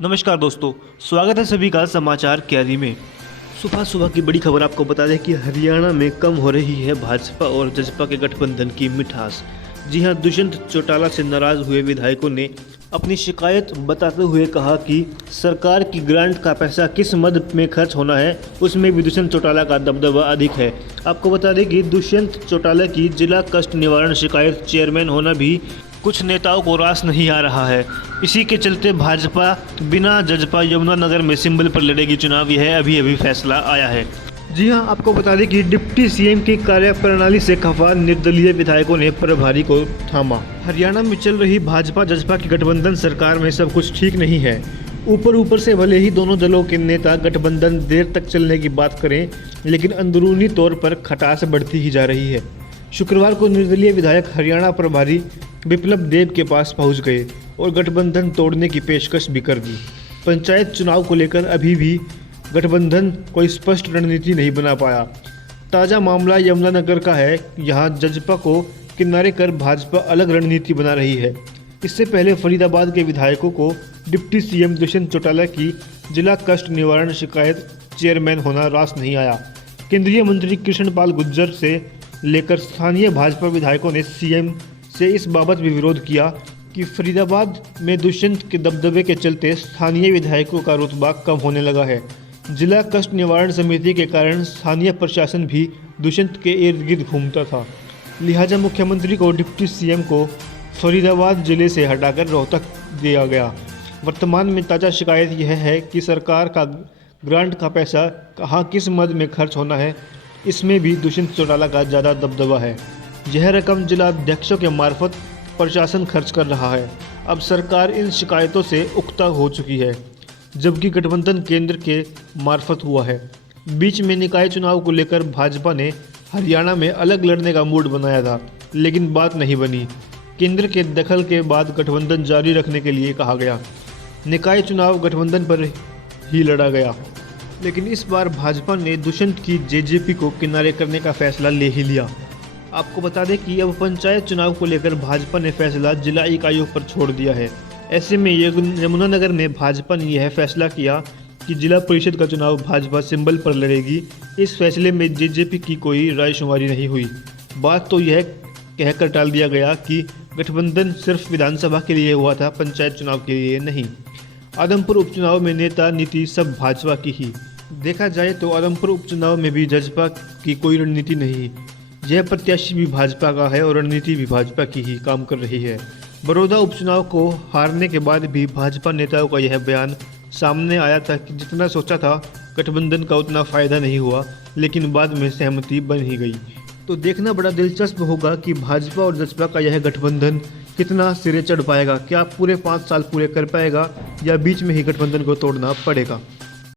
नमस्कार दोस्तों, स्वागत है सभी का समाचार क्यारी में। सुबह सुबह की बड़ी खबर आपको बता दें कि हरियाणा में कम हो रही है भाजपा और जसपा के गठबंधन की मिठास। जी हां, दुष्यंत चौटाला से नाराज हुए विधायकों ने अपनी शिकायत बताते हुए कहा कि सरकार की ग्रांट का पैसा किस मद में खर्च होना है, उसमें भी दुष्यंत चौटाला का दबदबा अधिक है। आपको बता दें कि दुष्यंत चौटाला की जिला कष्ट निवारण शिकायत चेयरमैन होना भी कुछ नेताओं को रास नहीं आ रहा है। इसी के चलते भाजपा बिना जजपा यमुनानगर में सिंबल पर लड़ेगी चुनाव, यह अभी फैसला आया है। जी हां, आपको बता दें कि डिप्टी सीएम की कार्यप्रणाली से खफा निर्दलीय विधायकों ने प्रभारी को थामा। हरियाणा में चल रही भाजपा जजपा की गठबंधन सरकार में सब कुछ ठीक नहीं है। ऊपर से भले ही दोनों दलों के नेता गठबंधन देर तक चलने की बात करें, लेकिन अंदरूनी तौर पर खटास बढ़ती ही जा रही है। शुक्रवार को निर्दलीय विधायक हरियाणा प्रभारी विप्लव देव के पास पहुंच गए और गठबंधन तोड़ने की पेशकश भी कर दी। पंचायत चुनाव को लेकर अभी भी गठबंधन कोई स्पष्ट रणनीति नहीं बना पाया। ताज़ा मामला यमुनानगर का है। यहां जजपा को किनारे कर भाजपा अलग रणनीति बना रही है। इससे पहले फरीदाबाद के विधायकों को डिप्टी सीएम दुष्यंत चौटाला की जिला कष्ट निवारण शिकायत चेयरमैन होना रास नहीं आया। केंद्रीय मंत्री कृष्ण पाल गुर्जर से लेकर स्थानीय भाजपा विधायकों ने सीएम से इस बाबत भी विरोध किया कि फरीदाबाद में दुष्यंत के दबदबे के चलते स्थानीय विधायकों का रुतबा कम होने लगा है। जिला कष्ट निवारण समिति के कारण स्थानीय प्रशासन भी दुष्यंत के इर्द गिर्द घूमता था। लिहाजा मुख्यमंत्री को डिप्टी सीएम को फरीदाबाद जिले से हटाकर रोहतक दिया गया। वर्तमान में ताज़ा शिकायत यह है कि सरकार का ग्रांट का पैसा कहाँ किस मद में खर्च होना है, इसमें भी दुष्यंत चौटाला का ज़्यादा दबदबा है। यह रकम जिला अध्यक्षों के मार्फत प्रशासन खर्च कर रहा है। अब सरकार इन शिकायतों से उकता हो चुकी है, जबकि गठबंधन केंद्र के मार्फत हुआ है। बीच में निकाय चुनाव को लेकर भाजपा ने हरियाणा में अलग लड़ने का मूड बनाया था, लेकिन बात नहीं बनी। केंद्र के दखल के बाद गठबंधन जारी रखने के लिए कहा गया। निकाय चुनाव गठबंधन पर ही लड़ा गया, लेकिन इस बार भाजपा ने दुष्यंत की जेजेपी को किनारे करने का फैसला ले ही लिया। आपको बता दें कि अब पंचायत चुनाव को लेकर भाजपा ने फैसला जिला इकाइयों पर छोड़ दिया है। ऐसे में यमुनानगर में भाजपा ने यह फैसला किया कि जिला परिषद का चुनाव भाजपा सिंबल पर लड़ेगी। इस फैसले में जेजेपी की कोई रायशुमारी नहीं हुई। बात तो यह कहकर टाल दिया गया कि गठबंधन सिर्फ विधानसभा के लिए हुआ था, पंचायत चुनाव के लिए नहीं। आदमपुर उपचुनाव में नेता नीति सब भाजपा की ही। देखा जाए तो आदमपुर उपचुनाव में भी जजपा की कोई रणनीति नहीं। यह प्रत्याशी भी भाजपा का है और रणनीति भी भाजपा की ही काम कर रही है। बड़ौदा उपचुनाव को हारने के बाद भी भाजपा नेताओं का यह बयान सामने आया था कि जितना सोचा था गठबंधन का उतना फायदा नहीं हुआ, लेकिन बाद में सहमति बन ही गई। तो देखना बड़ा दिलचस्प होगा कि भाजपा और जसपा का यह गठबंधन कितना सिरे चढ़ पाएगा। क्या पूरे 5 साल पूरे कर पाएगा या बीच में ही गठबंधन को तोड़ना पड़ेगा।